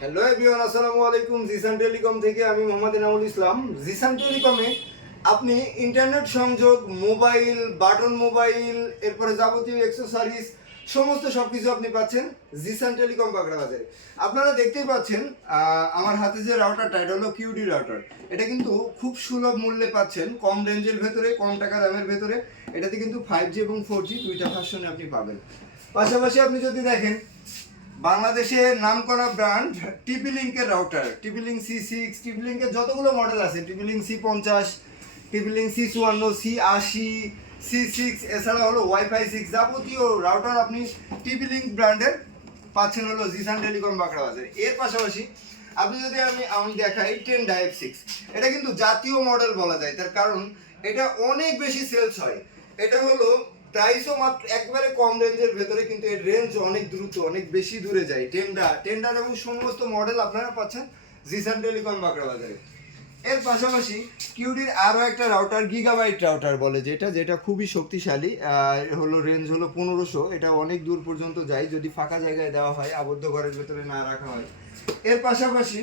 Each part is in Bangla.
হ্যালো এভরিওয়ান, আসসালামু আলাইকুম। জিসান টেলিকম থেকে আমি মোহাম্মদ এনামুল ইসলাম। জিসান টেলিকমে আপনি ইন্টারনেট সংযোগ, মোবাইল, বাটন মোবাইল, এরপরে যাবতীয় অ্যাক্সেসরিজ সমস্ত সব কিছু আপনি পাচ্ছেন জিসান টেলিকম বাগড়া বাজারে। আপনারা দেখতেই পাচ্ছেন আমার হাতে যে রাউটারটা, এটা হলো কিউডি রাউটার। এটা কিন্তু খুব সুলভ মূল্যে পাচ্ছেন, কম রেঞ্জের ভেতরে, কম টাকা দামের ভেতরে। এটাতে কিন্তু 5G এবং 4G দুইটা ভার্সনে আপনি পাবেন। পাশাপাশি আপনি যদি দেখেন, বাংলাদেশের নামকরা ব্র্যান্ড টিপি লিঙ্কের রাউটার, টিপি লিঙ্ক C6, টিপি লিঙ্কের যতগুলো মডেল আছে, টিপি লিঙ্ক C50, টিপি লিঙ্ক C54, C80, C6, এছাড়া হলো ওয়াইফাই 6, যাবতীয় রাউটার আপনি টিপি লিঙ্ক ব্র্যান্ডের পাচ্ছেন হলো জিসান টেলিকম বাগড়া বাজারে। এর পাশাপাশি আপনি যদি আমি দেখাই টেন্ডা F6, এটা কিন্তু জাতীয় মডেল বলা যায়, তার কারণ এটা অনেক বেশি সেলস হয়। এটা হলো প্রাইসও মাত্র একবারে কম রেঞ্জের ভেতরে, কিন্তু এর রেঞ্জ অনেক দ্রুত, অনেক বেশি দূরে যায়। টেন্ডার এবং সমস্ত মডেল আপনারা পাচ্ছেন জিসান টেলিকম বাগড়া বাজারে। এর পাশাপাশি কিউডির আরও একটা রাউটার, গিগাবাইট রাউটার বলে, যেটা খুবই শক্তিশালী, হলো রেঞ্জ হলো 1500। এটা অনেক দূর পর্যন্ত যায় যদি ফাঁকা জায়গায় দেওয়া হয়, আবদ্ধ ঘরের ভেতরে না রাখা হয়। এর পাশাপাশি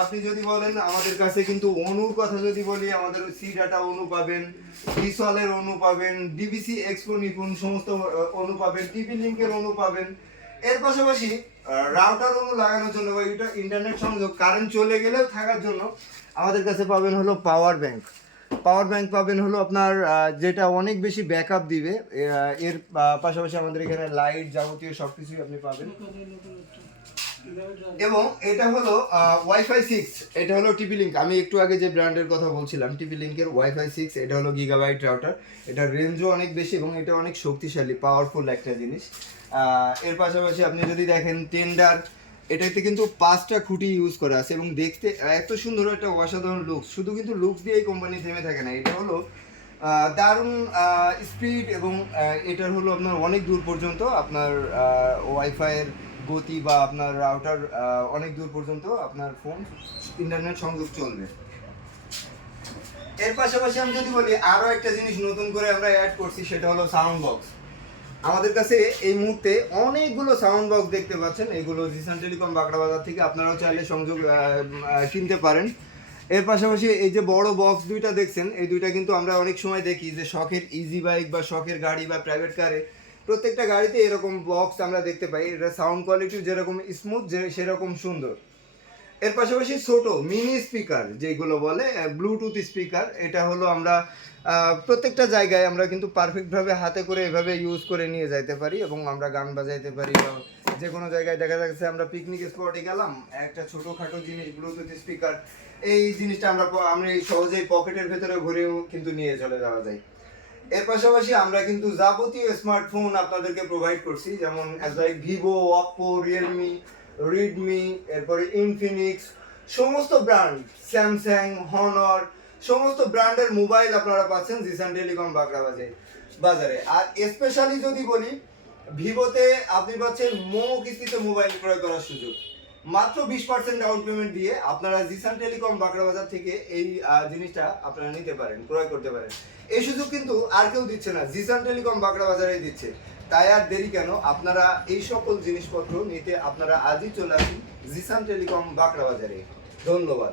আপনি যদি বলেন আমাদের কাছে কিন্তু অনুর কথা যদি বলি, আমাদের সি ডাটা অনু পাবেন, ডিসলের অনু পাবেন, ডিবিসি এক্সপো নিপুণ সমস্ত অনু পাবেন, টিপি লিঙ্কের অনু পাবেন। এর পাশাপাশি রাউটার অনু লাগানোর জন্য বা ইন্টারনেট সংযোগ, কারেন্ট চলে গেলেও থাকার জন্য আমাদের কাছে পাবেন হলো পাওয়ার ব্যাংক পাবেন হলো আপনার, যেটা অনেক বেশি ব্যাকআপ দিবে। এর পাশাপাশি আমাদের এখানে লাইট, যাবতীয় সব কিছুই আপনি পাবেন। এবং এটা হলো ওয়াইফাই 6, এটা হলো টিপি লিঙ্ক। আমি একটু আগে যে ব্র্যান্ডের কথা বলছিলাম, টিপি লিঙ্কের ওয়াইফাই 6, এটা হলো গিগাবাইট রাউটার। এটার রেঞ্জও অনেক বেশি এবং এটা অনেক শক্তিশালী, পাওয়ারফুল একটা জিনিস। এর পাশাপাশি আপনি যদি দেখেন টেন্ডার, এটাতে কিন্তু 5টা খুঁটি ইউজ করা আছে এবং দেখতে এত সুন্দর একটা অসাধারণ লুকস। শুধু কিন্তু লুকস দিয়েই কোম্পানি থেমে থাকে না, এটা হলো দারুণ স্পিড এবং এটার হলো আপনার অনেক দূর পর্যন্ত আপনার ওয়াইফাইয়ের গতি বা আপনার রাউটার অনেক দূর পর্যন্ত আপনার ফোন ইন্টারনেট সংযোগ চলবে। এর পাশাপাশি আমি যদি বলি আরও একটা জিনিস নতুন করে আমরা অ্যাড করছি, সেটা হলো সাউন্ড বক্স। আমাদের কাছে এই মুহূর্তে অনেকগুলো সাউন্ড বক্স দেখতে পাচ্ছেন, এগুলো জিসান টেলিকম বাগড়া বাজার থেকে আপনারাও চাইলে সংযোগ কিনতে পারেন। এর পাশাপাশি এই যে বড় বক্স দুইটা দেখছেন, এই দুইটা কিন্তু আমরা অনেক সময় দেখি যে শখের ইজি বাইক বা শখের গাড়ি বা প্রাইভেট কারে প্রত্যেকটা গাড়িতে এরকম বক্স আমরা দেখতে পাই। এটা সাউন্ড কোয়ালিটি যেরকম স্মুথ, সেরকম সুন্দর। এর পাশাপাশি ছোট মিনি স্পিকার যেগুলো বলে, ব্লুটুথ স্পিকার, এটা হলো আমরা প্রত্যেকটা জায়গায় আমরা কিন্তু পারফেক্টভাবে হাতে করে এভাবে ইউজ করে নিয়ে যাইতে পারি এবং আমরা গান বাজাইতে পারি। বা যে কোনো জায়গায় দেখা যাচ্ছে আমরা পিকনিক স্পটে গেলাম, একটা ছোটোখাটো জিনিস ব্লুটুথ স্পিকার, এই জিনিসটা আমরা সহজেই পকেটের ভেতরে ভরেও কিন্তু নিয়ে চলে যাওয়া যায়। এর পাশাপাশি আমরা কিন্তু যাবতীয় স্মার্টফোন আপনাদেরকে প্রোভাইড করছি, যেমন like Vivo, Oppo, Realme, Redmi, এরপরে ইনফিনিক্স, সমস্ত ব্র্যান্ড, স্যামসাং, হনর, সমস্ত ব্র্যান্ডের মোবাইল আপনারা পাচ্ছেন জিসান টেলিকম বাগড়া বাজারে। আর স্পেশালি যদি বলি, ভিভোতে আপনি পাচ্ছেন মোমো কিস্তিতে মোবাইল ক্রয় করার সুযোগ। মাত্র 20% ডাউন পেমেন্ট দিয়ে আপনারা জিসান টেলিকম বাগড়া বাজার থেকে এই জিনিসটা আপনারা নিতে পারেন, ক্রয় করতে পারেন। এই সুযোগ কিন্তু আর কেউ দিচ্ছে না, জিসান টেলিকম বাগড়া বাজারেই দিচ্ছে। তাই আর দেরি কেন, আপনারা এই সকল জিনিসপত্র নিতে আপনারা আজই চলে আসুন জিসান টেলিকম বাগড়া বাজারে। ধন্যবাদ।